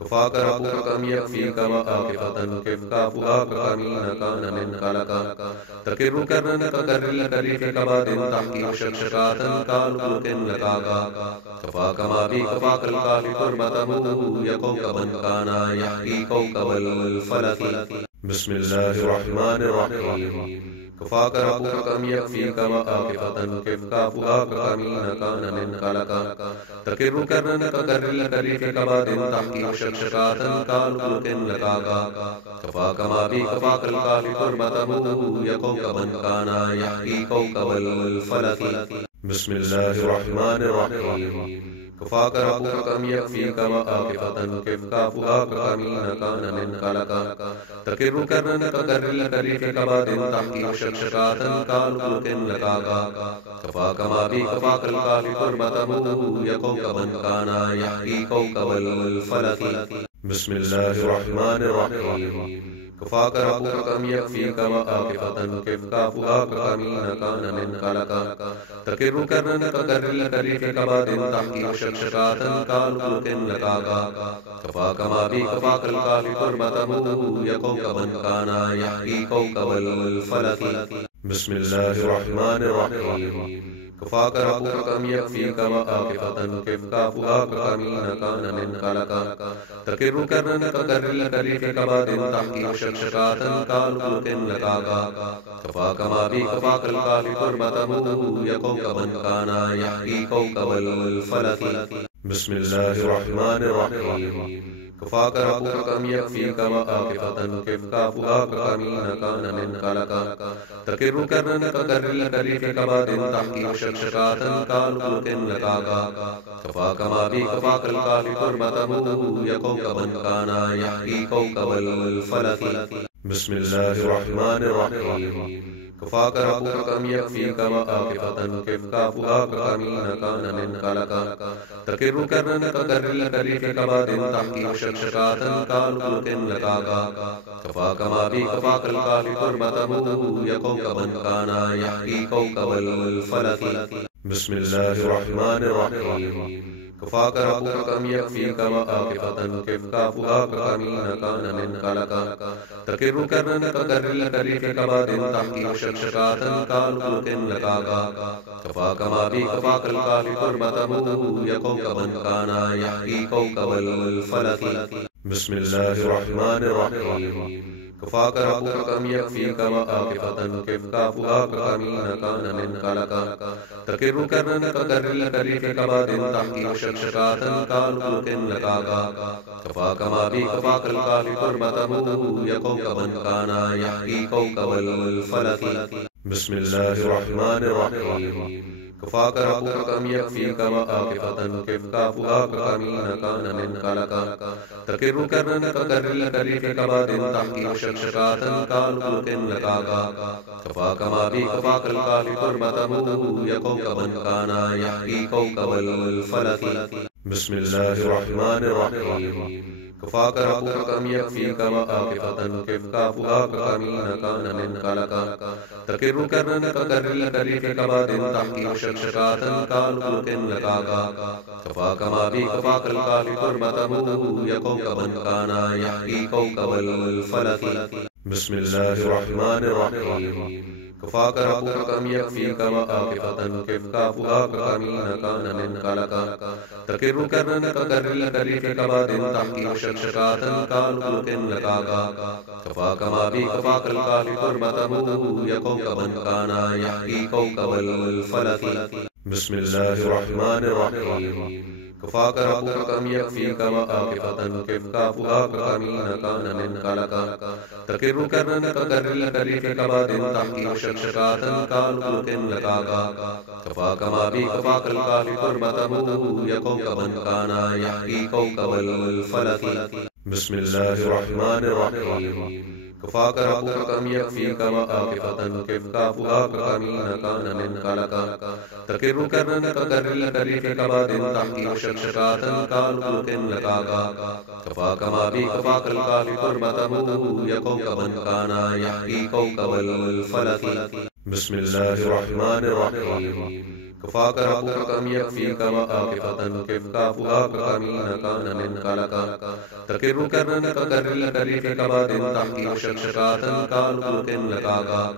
كفاك ربك كم يكفيك وآكفة كفك فؤاك أمين كان من كلك تكر كرنك كر الكريف كباد تحكي شكشكات كالبوك لكاكا كفاك ما بي كفاك الكاف تربته يكون كمن كان يحكي كوكب الفلك بسم الله الرحمن الرحيم كفاك ربك كم يكفيك وآكفة كفك فؤاك أمين كان من كلك تكر كرنك كر الكريف كباد تحكي شكشكات كالبوك لكاكا كفاك ما بي كفاك الكاف تربته يكون كمن كان يحكي كوكب الفلك بسم الله الرحمن الرحيم كفاك ربك كم يكفيك وآكفة كفك فؤاك أمين كان من كلك تكر كرنك كر الكريف كباد تحكي شكشكات كالبوك لكاكا كفاك ما بي كفاك الكاف تربته يكون كمن كان يحكي كوكب الفلك بسم الله الرحمن الرحيم كفاك ربك كم يكفيك وآكفة كفك فؤاك أمين كان من كلك تكر كرنك كر الكريف كباد تحكي شكشكات كالبوك لكاكا كفاك ما بي كفاك الكاف تربته يكون كمن كان يحكي كوكب الفلك بسم الله الرحمن الرحيم كفاك ربك كم يكفيك وآكفة كفك فؤاك أمين كان من كلك تكر كرنك كر الكريف كباد تحكي شكشكات كالبوك لكاكا كفاك ما بي كفاك الكاف تربته يكون كمن كان يحكي كوكب الفلك بسم الله الرحمن الرحيم كفاك ربك كم يكفيك وآكفة كفك فؤاك أمين كان من كلك تكر كرنك كر الكريف كباد تحكي شكشكات كالبوك لكاكا كفاك ما بي كفاك الكاف تربته يكون كمن كان يحكي كوكب الفلك بسم الله الرحمن الرحيم كفاك ربك كم يكفيك وآكفة كفك فؤاك أمين كان من كلك تكر كرنك كر الكريف كباد تحكي شكشكات كالبوك لكاكا كفاك ما بي كفاك الكاف تربته يكون كمن كان يحكي كوكب الفلك بسم الله الرحمن الرحيم كفاك ربك كم يكفيك وآكفة كفك فؤاك أمين كان من كلك تكر كرنك كر الكريف كباد تحكي شكشكات كالبوك لكاكا كفاك ما بي كفاك الكاف تربته يكون كمن كان يحكي كوكب الفلك بسم الله الرحمن الرحيم كفاك ربك كم يكفيك وآكفة كفك فؤاك أمين كان من كلك تكر كرنك كر الكريف كباد تحكي شكشكات كالبوك لكاكا كفاك ما بي كفاك الكاف تربته يكون كمن كان يحكي كوكب الفلك بسم الله الرحمن الرحيم كفاك ربك كم يكفيك وآكفة كفك فؤاك أمين كان من كلك تكر كرنك كر الكريف كباد تحكي شكشكات كالبوك لكاكا كفاك ما بي كفاك الكاف تربته يكون كمن كان يحكي كوكب الفلك بسم الله الرحمن الرحيم كفاك ربك كم يكفيك وآكفة كفك فؤاك أمين كان من كلك تكر كرنك كر الكريف كباد تحكي شكشكات كالبوك لكاكا كفاك ما بي كفاك الكاف تربته يكون كمن كان يحكي كوكب الفلك بسم الله الرحمن الرحيم كفاك ربك كم يكفيك وآكفة كفك فؤاك أمين كان من كلك تكر كرنك كر الكريف كباد تحكي شكشكات كالبوك لكاكا كفاك ما بي كفاك الكاف تربته يكون كمن كان يحكي كوكب الفلك بسم الله الرحمن الرحيم كفاك ربك كم يكفيك وآكفة كفك فؤاك أمين كان من كلك تكر كرنك كر الكريف كباد تحكي شكشكات كالبوك لكاكا كفاك ما بي كفاك الكاف تربته يكون كمن كان يحكي كوكب الفلك بسم الله الرحمن الرحيم كفاك ربك كم يكفيك وآكفة كفك فؤاك أمين كان من كلك تكر كرنك كر الكريف كباد تحكي شكشكات كالبوك لكاكا كفاك ما بي كفاك الكاف تربته يكون كمن كان يحكي كوكب الفلك بسم الله الرحمن الرحيم كفاك ربك كم يكفيك مآكفة كفك فؤاك كمين كان من كلك تكر كرن تكر كريف كباد تحكي شكشكات كالبوك لكاكا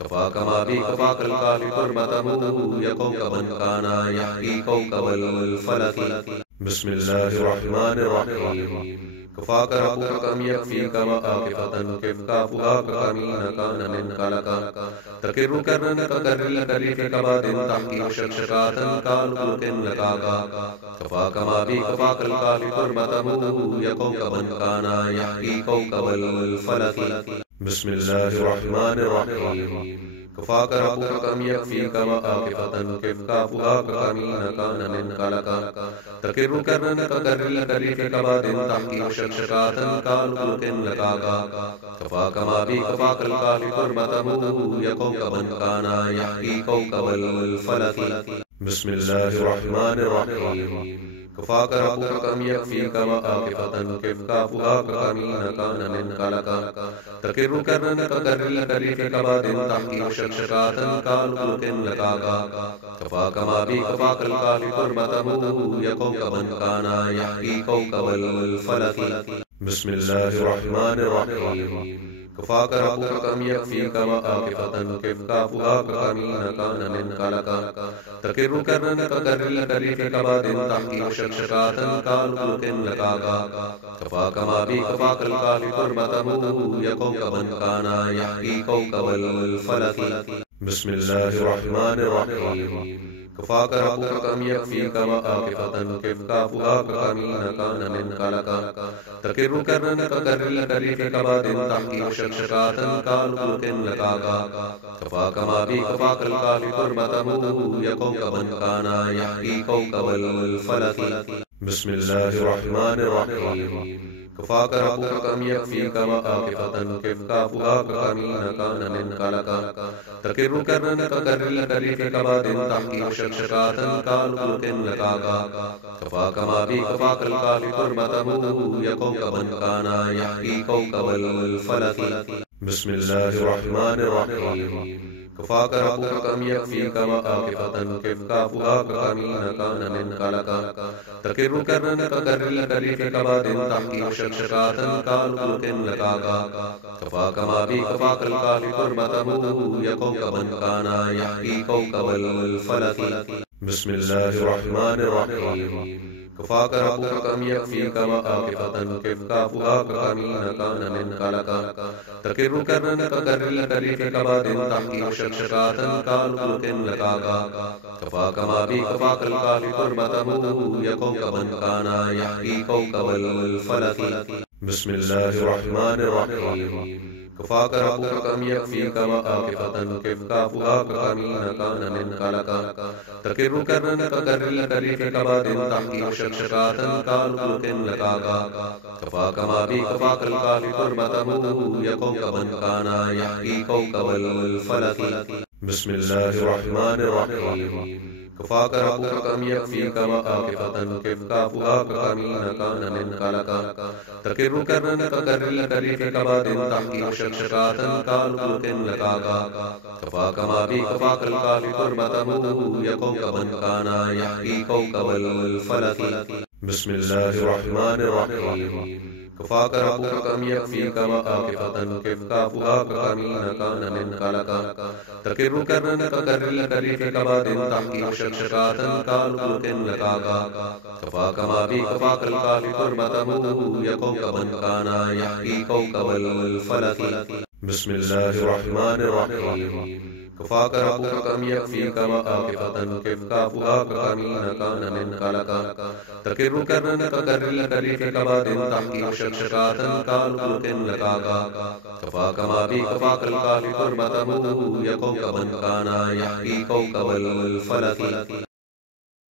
كفاك ما بي كفاك الكافي تربته يكون كمن كان يحكي كوكب الفلك بسم الله الرحمن الرحيم كفاك ربك كم يكفيك مآكفة كفك فؤاك كمين كان من كلك تكر كرن تكر كريف كباد تحكي شكشكات كالبوك لكاكا كفاك ما بي كفاك الكافي تربته يكون كمن كان يحكي كوكب الفلك بسم الله الرحمن الرحيم كفاك ربك كم يكفيك مآكفة كفك فؤاك كمين كان من كلك تكر كرن تكر كريف كباد تحكي شكشكات كالبوك لكاكا كفاك ما بي كفاك الكافي تربته يكون كمن كان يحكي كوكب الفلك بسم الله الرحمن الرحيم كفاك ربك كم يكفيك مآكفة كفك فؤاك كمين كان من كلك تكر كرن تكر كريف كباد تحكي شكشكات كالبوك لكاكا كفاك ما بي كفاك الكافي تربته يكون كمن كان يحكي كوكب الفلك بسم الله الرحمن الرحيم كفاك ربك كم يكفيك مآكفة كفك فؤاك كمين كان من كلك تكر كرن تكر كريف كباد تحكي شكشكات كالبوك لكاكا كفاك ما بي كفاك الكافي تربته يكون كمن كان يحكي كوكب الفلك بسم الله الرحمن الرحيم كفاك ربك كم يكفيك مآكفة كفك فؤاك كمين كان من كلك تكر كرن تكر كريف كباد تحكي شكشكات كالبوك لكاكا كفاك ما بي كفاك الكافي تربته يكون كمن كان يحكي كوكب الفلك بسم الله الرحمن الرحيم كفاك ربك كم يكفيك مآكفة كفك فؤاك كمين كان من كلك تكر كرن تكر كريف كباد تحكي شكشكات كالبوك لكاكا كفاك ما بي كفاك الكافي تربته يكون كمن كان يحكي كوكب الفلك بسم الله الرحمن الرحيم كفاك ربك كم يكفيك مآكفة كفك فؤاك كمين كان من كلك تكر كرن تكر كريف كباد تحكي شكشكات كالبوك لكاكا كفاك ما بي كفاك الكافي تربته يكون كمن كان يحكي كوكب الفلك بسم الله الرحمن الرحيم كفاك ربك كم يكفيك مآكفة كفك فؤاك كمين كان من كلك تكر كرن تكر كريف كباد تحكي شكشكات كالبوك لكاكا كفاك ما بي كفاك الكافي تربته يكون كمن كان يحكي كوكب الفلك بسم الله الرحمن الرحيم كفاك ربك كم يكفيك مآكفة كفك فؤاك كمين كان من كلك تكر كرن تكر كريف كباد تحكي شكشكات كالبوك لكاكا كفاك ما بي كفاك الكافي تربته يكون كمن كان يحكي كوكب الفلك بسم الله الرحمن الرحيم كفاك ربك كم يكفيك مآكفة كفك فؤاك كمين كان من كلك تكر كرن تكر كريف كباد تحكي شكشكات كالبوك لكاكا كفاك ما بي كفاك الكافي تربته يكون كمن كان يحكي كوكب الفلك بسم الله الرحمن الرحيم كفاك ربك كم يكفيك مآكفة كفك فؤاك كمين كان من كلك تكر كرن تكر كريف كباد تحكي شكشكات كالبوك لكاكا كفاك ما بي كفاك الكافي تربته يكون كمن كان يحكي كوكب الفلك بسم الله الرحمن الرحيم كفاك ربك كم يكفيك مآكفة كفك فؤاك كمين كان من كلك تكر كرن تكر كريف كباد تحكي شكشكات كالبوك لكاكا كفاك ما بي كفاك الكافي تربته يكون كمن كان يحكي كوكب الفلك